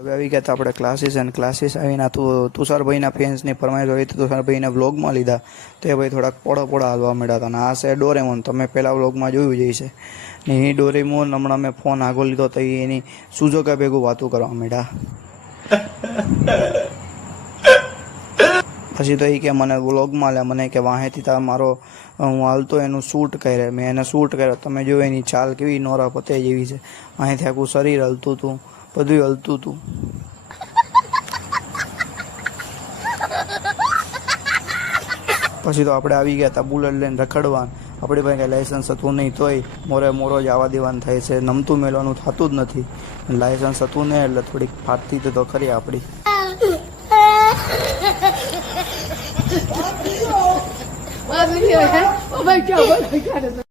હવે આવી ગયા હતા આપણે ક્લાસીસ અને ક્લાસીસ આવીને તુષારભાઈના ફેન્સની ફરમાઈશ હોય તો તુષારભાઈને વ્લોગમાં લીધા તો એ ભાઈ થોડાક પોડા હાલવા મળ્યા હતા. અને આ છે ડોરેમોન, તમે પહેલાં વ્લોગમાં જોયું જ છે. ને એ ડોરેમોન હમણાં મેં ફોન આગળ લીધો તો એની સુઝોકા ભેગું વાતું કરવા માંડ્યા. પછી તો એ કે મને વ્લોગમાં લે, મને કે વાહેથી તા મારો હું હાલતો એનું શૂટ કરે. મેં એને શૂટ કર્યો. તમે જો એની ચાલ કેવી નોરા પતે જેવી છે. અહીંથી આખું શરીર હલતું હતું, બધું હલતું હતું. પછી તો આપણે આવી ગયા હતા બુલેટ લઈને રખડવા. આપણી પાસે કાંઈ લાયસન્સ હતું નહીં તોય મોરો જ આવવા દેવાનું થાય છે. નમતું મેળવાનું થતું જ નથી. લાયસન્સ હતું ને એટલે થોડીક ફાટતી તો ખરી આપણી. Oh my God.